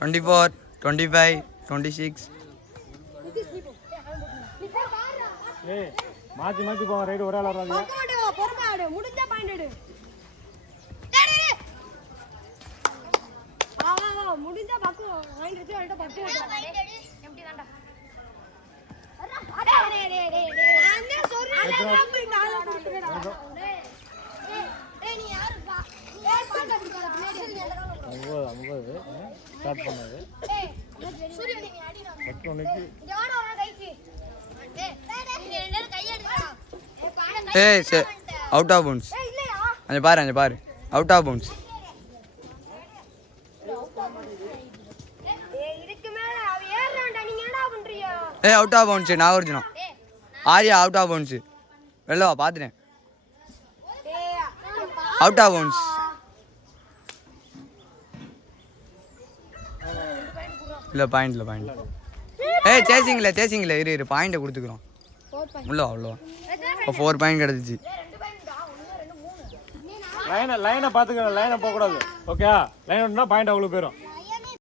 24, 25, 26. மாத்தி மாத்தி போங்க ரைட் ஒரே ஆளா வராதீங்க பொறுப்பா ஆடு முடிஞ்சா பாயிண்ட் எடு வா வா வா முடிஞ்சா பக்கு பாயிண்ட் எடுத்து அல்ட பக்கு எப்படி தான்டா டேய் டேய் டேய் நான் சொல்றேன் நாளை கொடுத்துடா டேய் நீ யாரு பா ஏய் பாயிண்ட் கொடுக்கற பின்னாடி 50 ஸ்டார்ட் பண்ணது டேய் சூரிய நீ அடிடா பக்கோனுக்கு இங்க வாடா வர கைக்கு டேய் நீ ரெண்டு கை எடுடா Hey, say, out of bounds. Anje paru. Out of bounds. Hey, out of bounds. Na origino. Arya out of bounds. Vello paatren. Out of bounds. இல்ல பாயிண்ட். ஏய் சேசிங் இல்ல இரு பாயிண்ட் கொடுத்துக்கறோம். உள்ள அவ்வளோ 4 பாயிண்ட் கிடைச்சிச்சு. லைனை பாத்துக்கணும் லைனை போக கூடாது. ஓகே லைன் வந்தா பாயிண்ட் அவ்வளவு போயிடும்.